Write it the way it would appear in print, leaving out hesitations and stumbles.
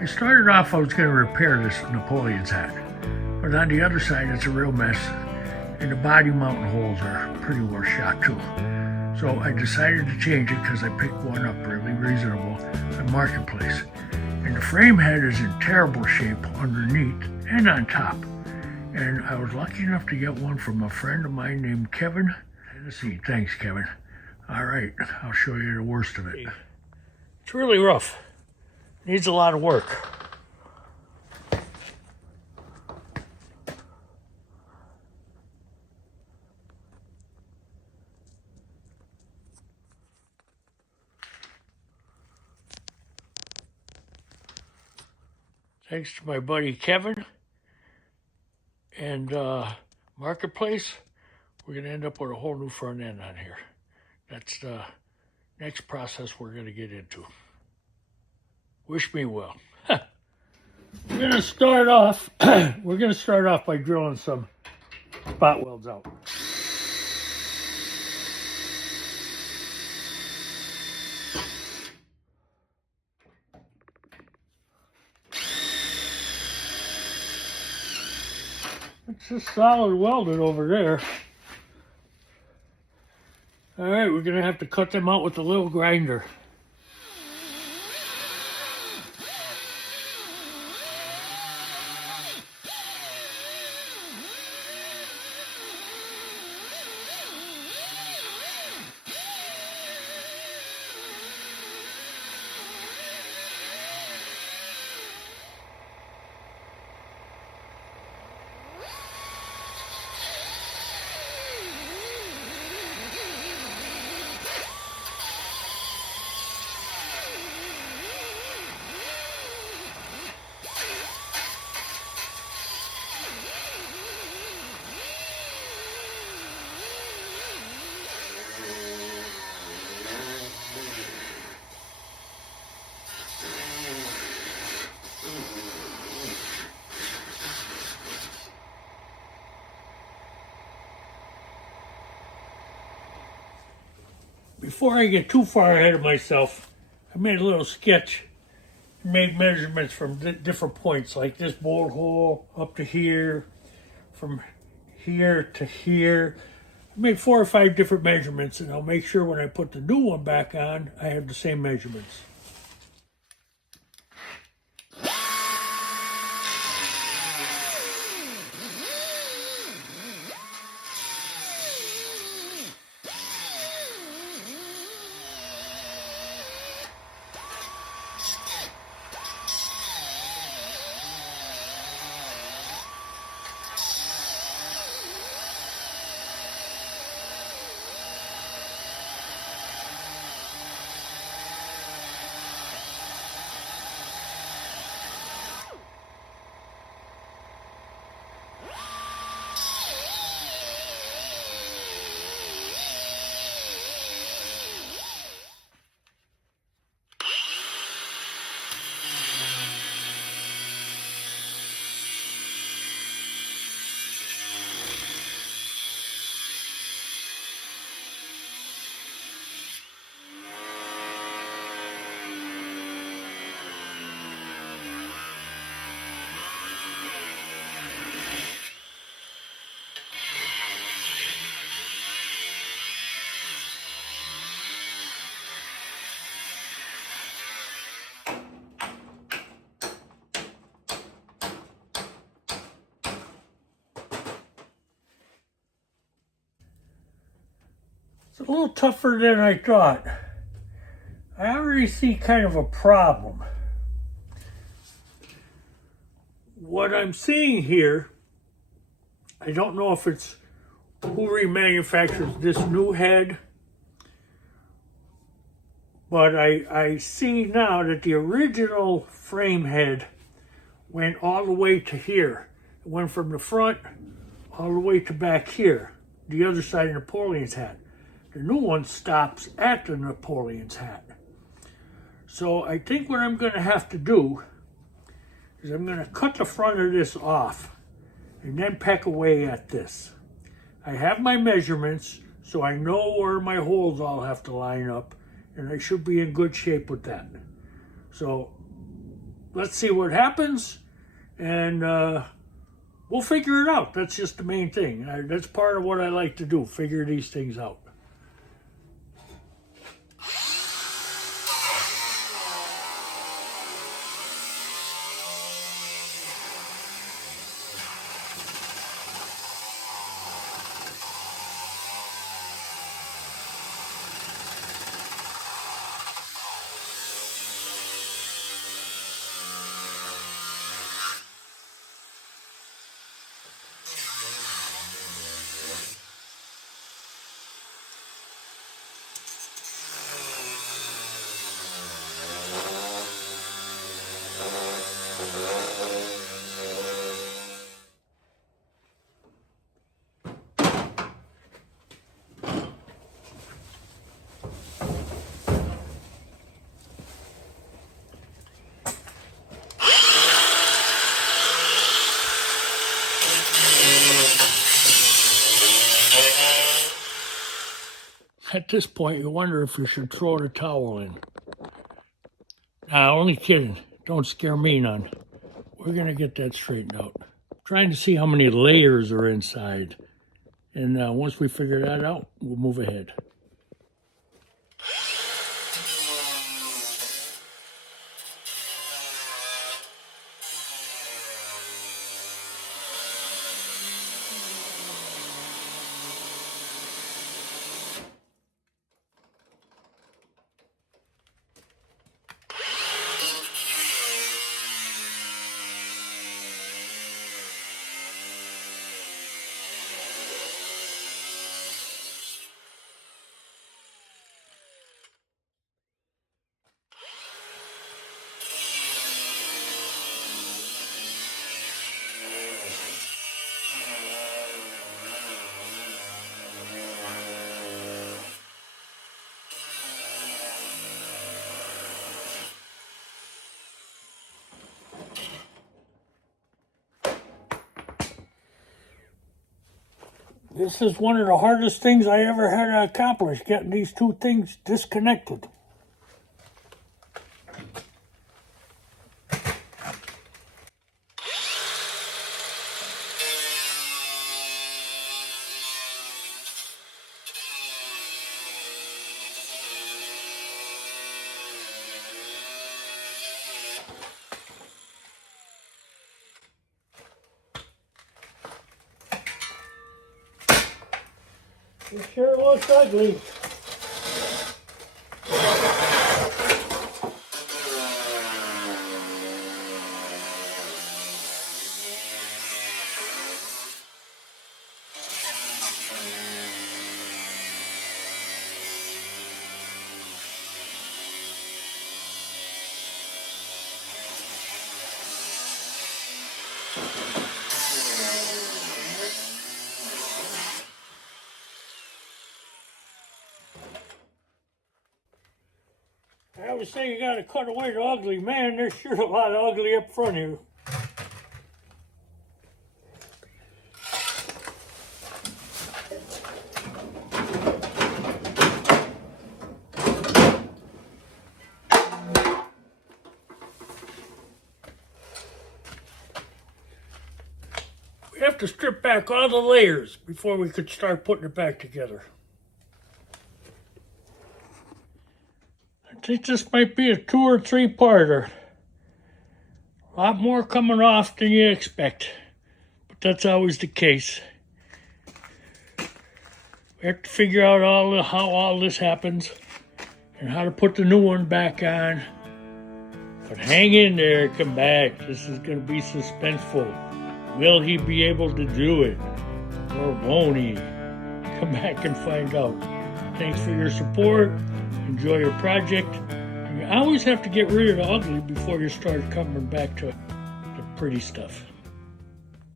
I started off, I was going to repair this Napoleon's hat, but on the other side, it's a real mess, and the body mounting holes are pretty well shot too. So I decided to change it because I picked one up really reasonable on Marketplace. And the frame head is in terrible shape underneath and on top. And I was lucky enough to get one from a friend of mine named Kevin, Tennessee. Thanks, Kevin. All right, I'll show you the worst of it. It's really rough. Needs a lot of work. Thanks to my buddy Kevin and Marketplace, we're going to end up with a whole new front end on here. That's the next process we're going to get into. Wish me well. We're going to start off by drilling some spot welds out. It's just solid welded over there. All right, we're gonna have to cut them out with a little grinder. Before I get too far ahead of myself, I made a little sketch, made measurements from different points, like this bolt hole up to here, from here to here. I made 4 or 5 different measurements, and I'll make sure when I put the new one back on, I have the same measurements. It's a little tougher than I thought. I already see kind of a problem. What I'm seeing here, I don't know if it's who remanufactures this new head, but I see now that the original frame head went all the way to here. It went from the front all the way to back here, the other side of Napoleon's hat. The new one stops at the Napoleon's hat. So I think what I'm going to have to do is I'm going to cut the front of this off and then peck away at this. I have my measurements, so I know where my holes all have to line up, and I should be in good shape with that. So let's see what happens, and we'll figure it out. That's just the main thing. That's part of what I like to do, figure these things out. At this point, you wonder if you should throw the towel in. Nah, only kidding. Don't scare me none. We're going to get that straightened out. Trying to see how many layers are inside. And once we figure that out, we'll move ahead. This is one of the hardest things I ever had to accomplish, getting these two things disconnected. It sure looks ugly. I always say you gotta cut away the ugly. Man, there's sure a lot of ugly up front here. We have to strip back all the layers before we could start putting it back together. I think this might be a 2 or 3 parter. A lot more coming off than you expect, but that's always the case. We have to figure out how all this happens and how to put the new one back on. But hang in there, come back. This is going to be suspenseful. Will he be able to do it? Or won't he? Come back and find out. Thanks for your support. Enjoy your project. You always have to get rid of the ugly before you start coming back to the pretty stuff.